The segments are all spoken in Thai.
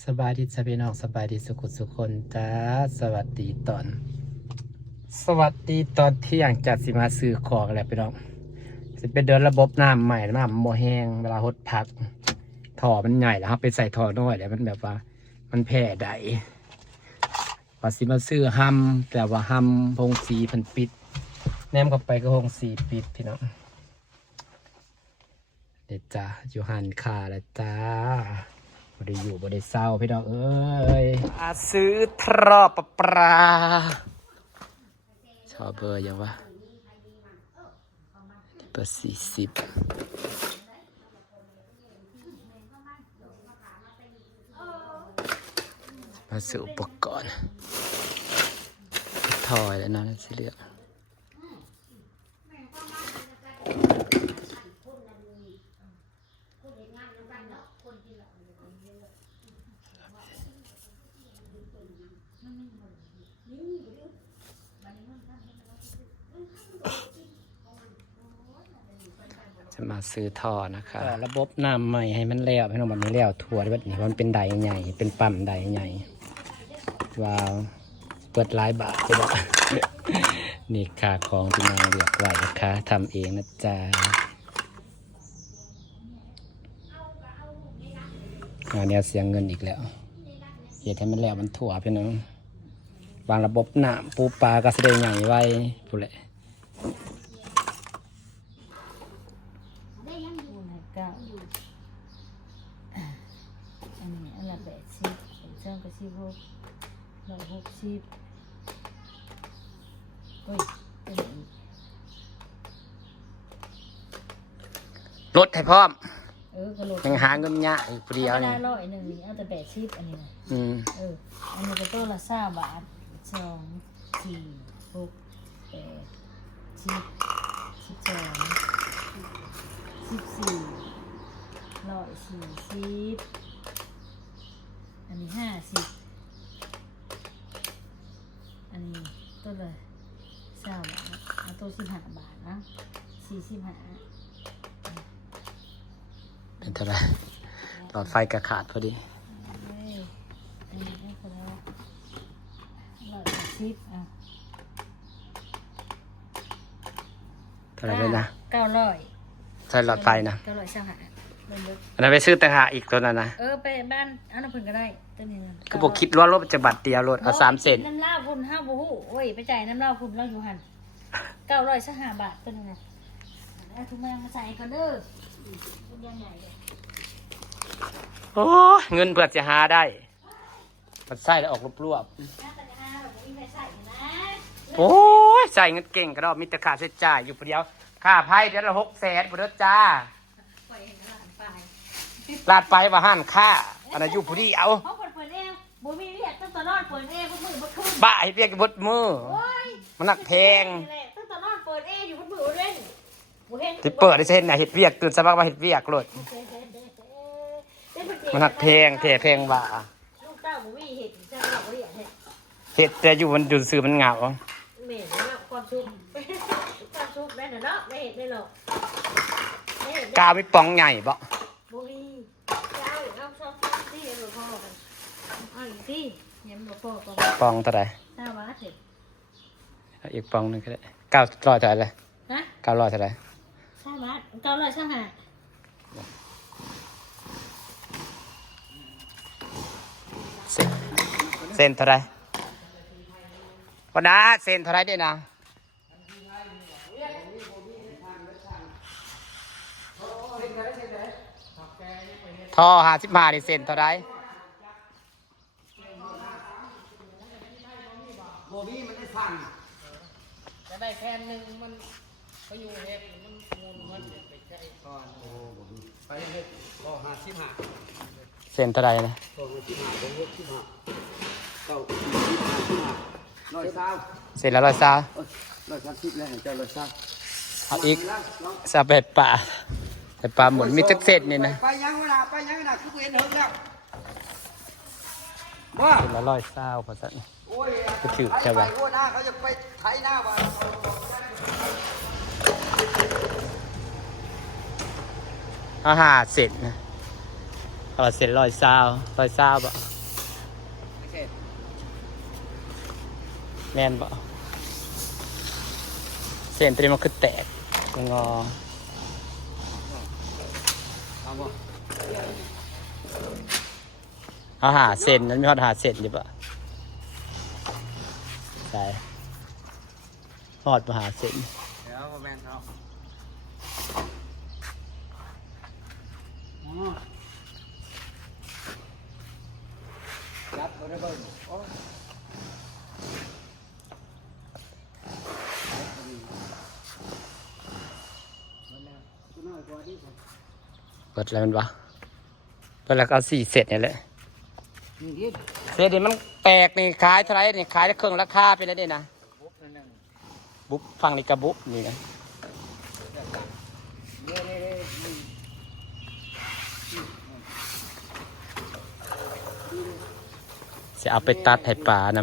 สบายดีจ้าพี่น้องสบายดีสุขสุขคนจ้าสวัสดีตอนที่อย่างจัดสิมาซื้อของอะไรพี่น้องจะเป็นเดินระบบน้ำใหม่น้ำโมแห้งเวลาหดพักท่อมันใหญ่แล้วครับไปใส่ท่อน้อยแล้วมันแบบว่ามันแผ่ได้ว่าสิมาซื้อฮัมแต่ว่าฮัมพงสีพันปิดแนมเข้าไปก็พงสีปิดพี่น้องเด็ดจ้าอยู่หันคาแล้วจ้าบ่ได้อยู่บ่ได้เศร้าพี่น้องเอ้ยซื้อทรอปปลาชอบเบอร์ยังวะเบอร์40มาซื้ออุปกรณ์ถอยแล้วนะสิเลือกจะมาซื้อท่อนะคะระบบน้ำใหม่ให้มันแล้วให้น้องแบบนี้แล้วถั่วแบบนี้มันเป็นไดใหญ่เป็นปั๊มไดใหญ่ว้าวเปิดหลายบาทเลยนะ นี่ค่าของที่น้องเลือกไว้นะคะทำเองนะจ๊ะงานนี้เสียเงินอีกแล้วเหตุให้มันแล้วมันถั่วพี่น้องวางระบบน้ำปูปลาก็แสดงใหญ่ไว้พูดแหละอันนี้อันละ80เจ้าก็16 160เฮ้ยเป็นอีก รถให้พร้อม ก็ลด ยังหาเงินยากอีกเดียว ไม่ นี่ ได้100นึงนี่เอาแต่80อันนี้นะ อันนี้ก็ตัวละ20 บาท2 4 6 8 10 12 14 140อันนี้50อันนี้ตัวละ20 บาทเอาตัว15 บาทนะ45เป็นเท่าไหรหลอดไฟกระขาดพอดีอันนี้ได้คนละ180เท่าไหรเลยนะ900ใช้หลอดไฟนะ900ช่างหาอันนั้นไปซื้อต่างหากอีกตัวนั้นนะไปบ้านเอาน้ำผึ้งก็ได้ตัวนี้นะ คือบอกคิดว่ารถจะบัตรเดียวรถเอา3 เซนน้ำเหล้าคุณ5บูฮู้โอ้ยไปจ่ายน้ำเหล้าคุณเราอยู่หัน900ช่างหาบาทตัวนี้นะเอาถุงแมงมาใส่ก่อนเด้อเป็นยังไงเลย โอ้เงินเพื่อจะหาได้มันใส่แล้วออกรวบๆโอ้ยใส่เงินเก่งก็ได้มีแต่ค่าใช้จ่ายอยู่เดียวค่าไพ่เดือนละ600,000พุทธจ้าลาดไปว่าห้านค่าอันนั้นอยู่ผู้ดีเอาเขาเปิดเองบ่มีเรียกตั้งแต่นอนเปิดเองบนมือบนคืนบ้าให้เรียกบดมือมันหนักแพงตั้งแต่นอนเปิดเองอยู่บนมือเล่นที่เปิดได้เช่นไหนเห็ดเวียกตื่นสบายมาเห็ดเวียกโลดมันหนักแพงว่าลูกเต้าบ่มีเห็ดจะเราบ่เรียกเห็ดแต่อยู่มันดูซื้อมันเหงาเหม็นแล้วความชุบได้เนาะไม่เห็ดได้หรอกกาไม่ปองใหญ่บ่บ่มีเอาชอบที่เห็นหลวงพ่อกันเอาอีกที่เห็นหลวงพ่อกันปองเท่าไหร่5 บาทเสร็จอีกปองนึงก็ได้900เท่าไหร่เลยฮะ900เท่าไหร่5 บาท900ช่างหาเส้นเท่าไหร่วันน้าเส้นเท่าไหร่ด้วยนะท่อ55นี่เส้นเท่าไหร่โบวี่มันได้ฟัง จะได้แค่นึงมันไปอยู่เห็ดมันมูลมันไปใช้ก่อนโอ้โบวี่ไปเฮ็ดก็55เส้นเท่าไหร่นะก็55ไปเฮ็ด55เก้า120เส้นละ120 130แล้วเจ้า130เอาอีกซาเป็ดป่าแต่ปลาหมุนมีจักเส้นนี่นะไปยังเวลาคือเห็นเหิงแล้วว่า เส้นละ120พอสันโอ้ย ก็ถือใช่ป่ะ โอ้หน้าเขาจะไปไถหน้าว่าเอา5 เส้นนะ เอาเสร็จ120บ่แม่นบ่เส้นตัวนี้มันคือแตกงอ เอาบ่ เอาหาเส้นนั้นมีฮอดหาเส้นอยู่บ่ใช่ฮอดมาหาเส้น เดี๋ยวบ่แม่นเอารับบ่ได้เบิ่งโอ้เปิดอะไรมันวะเปิดแล้วก็เอา4 เสร็จนี่แหละ นี่ดิ เสร็จนี่มันแตกนี่ขายเท่าไหรนี่ขายได้เครื่องราคาไปแล้วนี่นะ ปุ๊บนั่น บุ๊บฟังนี่กระบุ๊บนี่นะ นี่ จะเอาไปตัดให้ปลานะ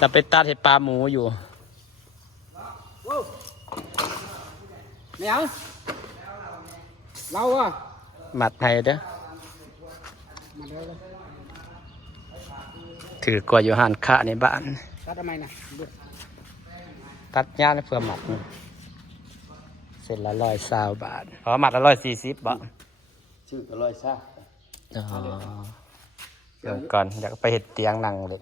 จะไปตัดให้ปลาหมูอยู่ ไม่เอาเราอ่ะ มัดให้เด้อ มาเร็วเลย ถือกว่าอยู่หันค่าในบ้าน ตัดทำไมนะดู ตัดหญ้าเพื่อหมัดนี่เสร็จละ120 บาทเพราะหมัดละ140 บาท ชื่อก็ลอยซะ อ๋อเดี๋ยวก่อนอยากไปเห็ดเตียงนั่งเลย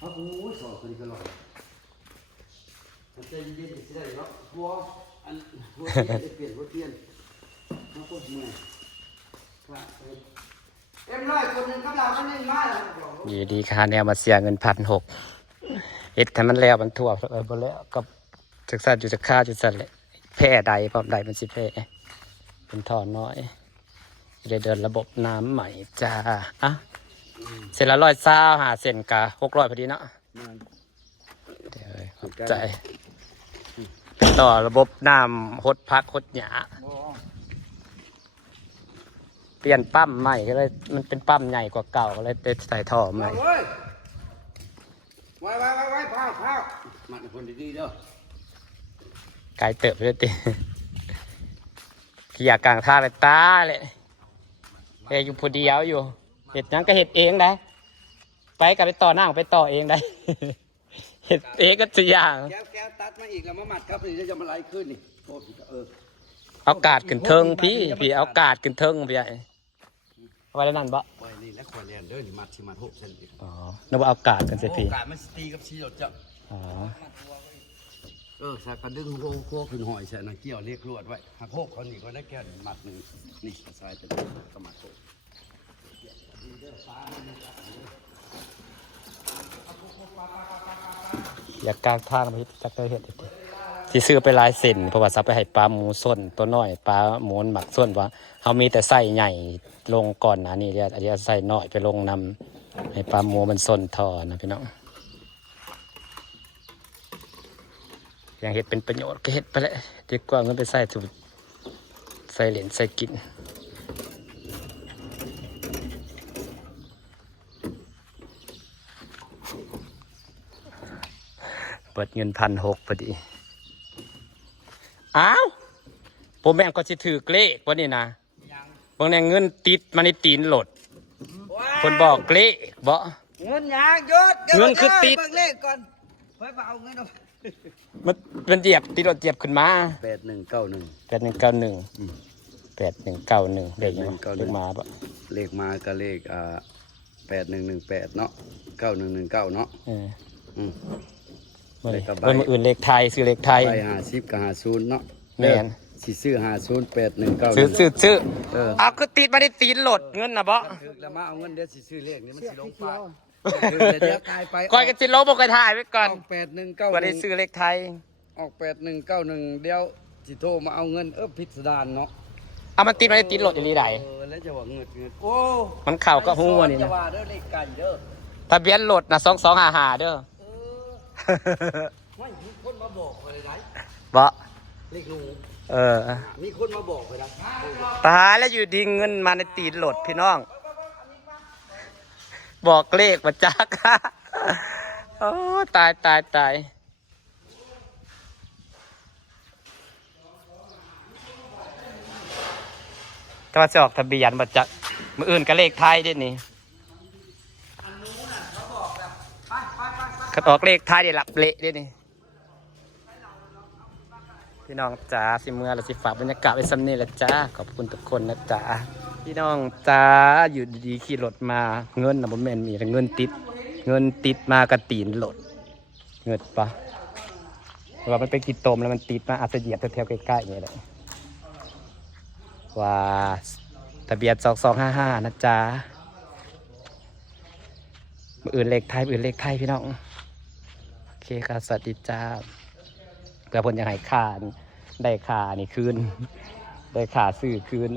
โอ้โหสอบคนนี้ก็ลอยมันจะเย็นๆสิได้เนาะบัวอันบัวเปลี่ยนมาพูดเมื่อยว่าเอ็มร้อยคนหนึ่งกับเราคนหนึ่งมาแล้ว อยู่ดีค่าแนวมาเสียเงิน1,600เฮ็ดให้มันแล้วมันทั่วบ่แล้วก็ศึกษาจุดค่าจุดสั่นแหละแพร่ใดพร้อมใดมันสิแพร่เป็นท่อน้อยได้เดินระบบน้ำใหม่จ้าอ่ะเสร็จละ120หาเส้นกะ600พอดีเนาะเดี๋ยวขอบใจต่อระบบน้ำหดพักหดหยาเปลี่ยนปั๊มใหม่ก็เลยมันเป็นปั๊มใหญ่กว่าเก่าก็เลยใส่ท่อใหม่ เฮ้ยไว้พาวมันคนดีๆเด้อ ไกลเติบเลยติขี้อยากกลางท่าเลยตาเลยแกอยู่ผู้เดียวอยู่เห็ดนั้นก็เห็ดเองได้ไปกับไปต่อหน้าไปต่อเองได้ เห็ดเองก็ตัวอย่าง แก้วตัดมาอีกแล้วมามัดครับนี่จะมาไล่ขึ้นนี่โอ้ย เอากาดขึ้นเทิงพี่เอากาดขึ้นเทิงพี่เอาไว้แล้วนั่นบ่ ไว้นี่แล้วควรเรียนเด้อนี่มัดที่มัด6 เซนติ อ๋อนึกว่าเอากาดกันเสียพี่ โอกาสมันตีกับชีรถจ้ะ อ๋อ สักกระดึงโค้ขึ้นหอยใส่นะเกี่ยวเรียกลวดไว้หักโคกเขานี่ก็ได้แก้วมัดหนึ่งนี่สายเป็นกระมัดโคก อยากกลางทางไปจักได้เห็ดดิที่ซื้อไปหลายเส้นเพราะว่าซับไปให้ปลาหมูส้นตัวน้อยปลาหมูหมักส้นว่าเขามีแต่ไส้ใหญ่ลงก่อนนะนี่เดี๋ยวอันนี้ใส่น้อยไปลงนำให้ปลาหมูมันส้นทอนะพี่น้องอย่างเห็ดเป็นประโยชน์ก็เห็ดไปเลยดีกว่าเงินไปใส่ถูกใส่เหรียญใส่กินเปิดเงิน1,600พอดีอ้าวผมแม่งก็สิถือเลขวะนี่นะบางแนเงินติดมาในตีนโหลดคนบอกเลขบ่ เงินยางยศ เงินคือติด เบิกเลขก่อนไว้เอาเงินเอา มันเหยียบติดรถเหยียบขึ้นมา 8191 8191 8191เลขยังเลขมาบ่ เลขมาก็เลข8118เนาะ9119เนาะ อืม มื้อ เล นี้ ขกับใบ มื้ออื่นเลขไทยซื้อเลขไทย ไป50กับ50เนาะ แม่น สิซื้อ508191 ซื้อเอาคือติดมาในตีนโหลดเงินน่ะบ่ ถึกแล้วมาเอาเงินเดี๋ยวสิซื้อเลขนี่มันสิลงปากถึกแล้วเดี๋ยวกลายไป ก่อนกันสิลบบ่เคยถ่ายไว้ก่อน ออก8191 บ่ได้ซื้อเลขไทย ออก8191เดี๋ยวสิโทรมาเอาเงินพิสดารเนาะ เอามันติดมาในตีนโหลดอีหลีใด แล้วจะว่าเงินโอ้ มันเข้าก็ฮู้นี่ จะ นะ ว่าเด้อเลขไก่เด้อ ทะเบียนรถน่ะ2255เด้อ ไม่มีคนมาบอกเลยไหน บ่ เลขหนู มี คนมาบอกเลยนะ ตายแล้วอยู่ดีเงินมาในตีนโหลดพี่น้อง บอกเลขมาจัก โอ้ตาย จะมาจะออกทะเบียนบัตรจักมืออื่นก็เลขไทยด้วยนี่ขัดออกเลขไทยได้หลับเละด้วยนี่พี่น้องจ๋าสิเมื่อเราสิฝากบรรยากาศไว้ซ้ำนี่แหละจ้าขอบคุณทุกคนนะจ๊ะพี่น้องจ๋าอยู่ดีๆขี่รถมาเงินนะผมแม่นมีแต่เงินติดมากระตีนรถเงินปะว่ามันเป็นกีตมแล้วมันติดมาอาจจะเหยียบแถวๆใกล้ๆอย่างนี้แหละว่าทะเบียน2255นะจ๊ะมืออื่นเลขไทยพี่น้องโอเคค่ะสวัสดีจ้าเพื่อผลยังให้ค่าได้ค่านี่คืนได้ค่าซื้อคืน